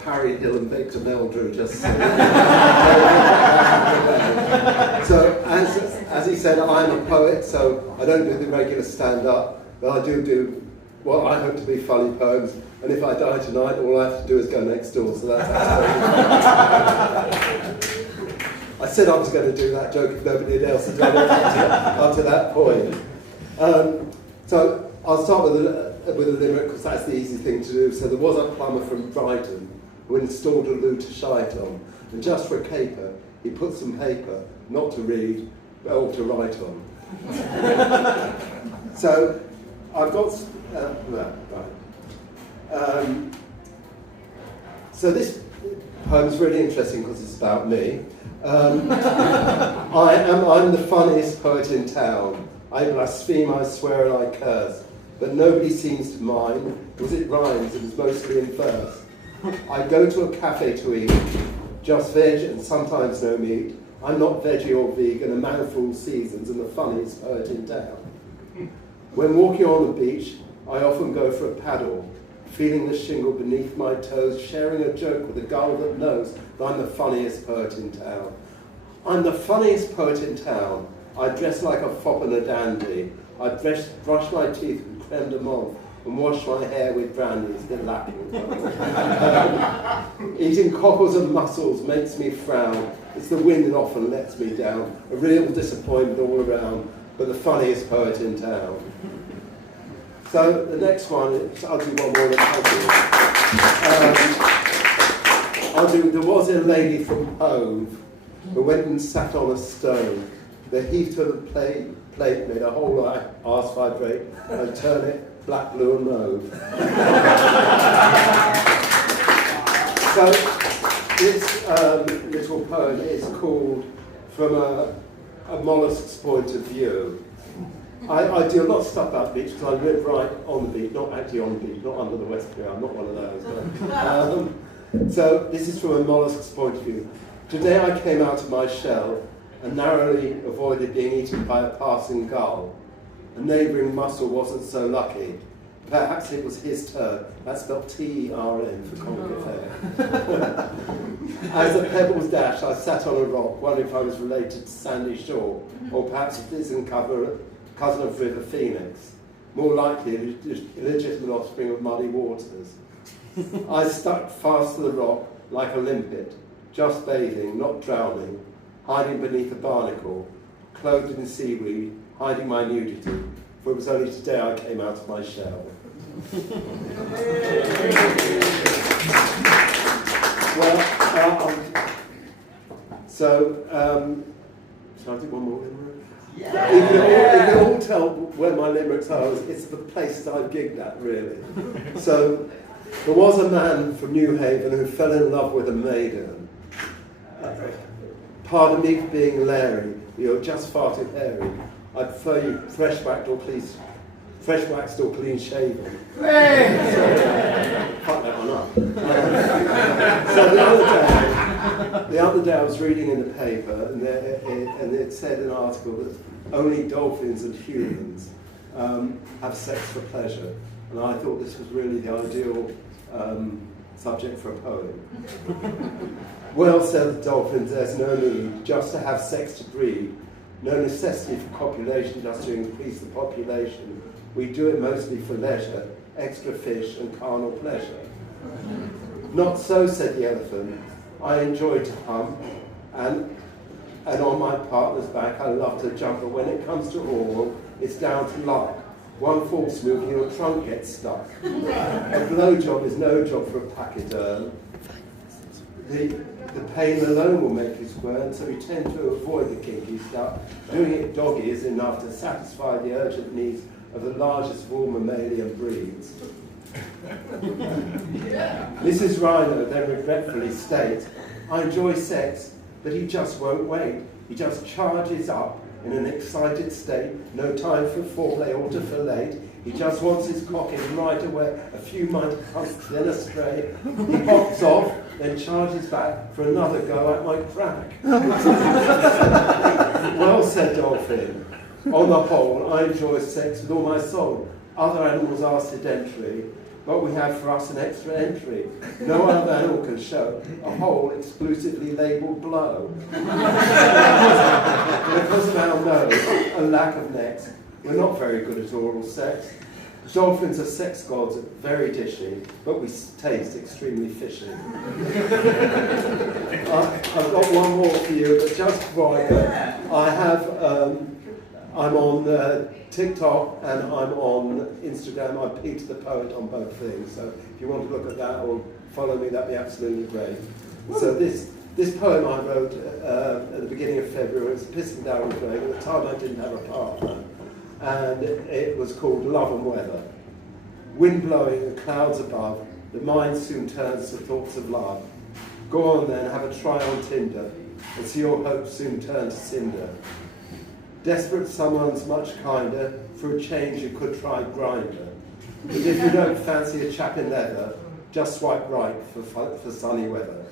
Harry Hill and Victor Meldrew just said. So, as he said, I'm a poet, so I don't do the regular stand-up, but I do what I hope to be funny poems, and if I die tonight, all I have to do is go next door, so that's I said I was going to do that joke if nobody else had done it up to that point. So I'll start with a limerick, because that's the easy thing to do. So there was a plumber from Brighton who installed a loo to shite on, and just for a caper, he put some paper, not to read, but to write on. So I've got... so this poem's really interesting because it's about me. I'm the funniest poet in town. I blaspheme, I swear, and I curse, but nobody seems to mind, because it rhymes, it is mostly in verse. I go to a cafe to eat, just veg and sometimes no meat. I'm not veggie or vegan, a man of all seasons, and the funniest poet in town. When walking on the beach, I often go for a paddle, feeling the shingle beneath my toes, sharing a joke with a gull that knows that I'm the funniest poet in town. I'm the funniest poet in town. I dress like a fop and a dandy. I brush my teeth with creme de menthe and wash my hair with brandy. It's a bit Latin. Eating cockles and mussels makes me frown. It's the wind that often lets me down. A real disappointment all around, but the funniest poet in town. So the next one, I'll do one more than there was a lady from Hove who went and sat on a stone. The heat of the plate made a whole arse vibrate and turn it black, blue and mauve. So this little poem is called From a Mollusk's Point of View. I do a lot of stuff about the beach because I live right on the beach, not actually on the beach, not under the West Pier, I'm not one of those. But, so this is from a mollusk's point of view. Today I came out of my shell and narrowly avoided being eaten by a passing gull. A neighbouring mussel wasn't so lucky. Perhaps it was his turn. That's spelled T-E-R-N for complicated. As the pebbles dashed, I sat on a rock, wondering if I was related to Sandy Shore, or perhaps a distant cousin of River Phoenix, more likely a illegitimate offspring of muddy waters. I stuck fast to the rock like a limpet, just bathing, not drowning, hiding beneath a barnacle, clothed in seaweed, hiding my nudity, for it was only today I came out of my shell. Shall I do one more limerick? Yeah. You can all tell where my limericks are. It's the places I've gigged at, really. So, there was a man from New Haven who fell in love with a maiden. Pardon me for being Larry, you're just far too hairy. I prefer you fresh-waxed or clean-shaven. Fuck that one up. So the other day I was reading in the paper, and it said an article that only dolphins and humans have sex for pleasure. And I thought this was really the ideal subject for a poem. Well, said the dolphins, there's no need just to have sex to breed. No necessity for copulation just to increase the population. We do it mostly for leisure, extra fish and carnal pleasure. Not so, said the elephant. I enjoy to hump, and on my partner's back I love to jump, but when it comes to oral, it's down to luck. One false move and your trunk gets stuck. A blowjob is no job for a pachyderm. The pain alone will make you squirm, so we tend to avoid the kinky stuff. Doing it doggy is enough to satisfy the urgent needs of the largest of all mammalian breeds. Mrs. Rhino then regretfully states, I enjoy sex, but he just won't wait. He just charges up in an excited state, no time for foreplay or to fillet. He just wants his cock in right away, a few mighty hunks, then a stray. He hops off, then charges back for another go at my crack. Well said, Dolphin. On the whole, I enjoy sex with all my soul. Other animals are sedentary, but we have for us an extra entry. No other animal can show a hole exclusively labelled blow. Because of our nose and lack of necks, we're not very good at oral sex. Dolphins are sex gods, very dishy, but we taste extremely fishy. I've got one more for you, but just before I go, I'm on TikTok and I'm on Instagram. I'm Peter the Poet on both things, so if you want to look at that or follow me, that'd be absolutely great. So this poem I wrote at the beginning of February, was pissing down with rain. At the time I didn't have a partner, and it was called Love and Weather. Wind blowing, the clouds above, the mind soon turns to thoughts of love. Go on then, have a try on Tinder, and see your hopes soon turn to cinder. Desperate someone's much kinder, for a change you could try Grindr. But if you don't fancy a chap in leather, just swipe right for sunny weather.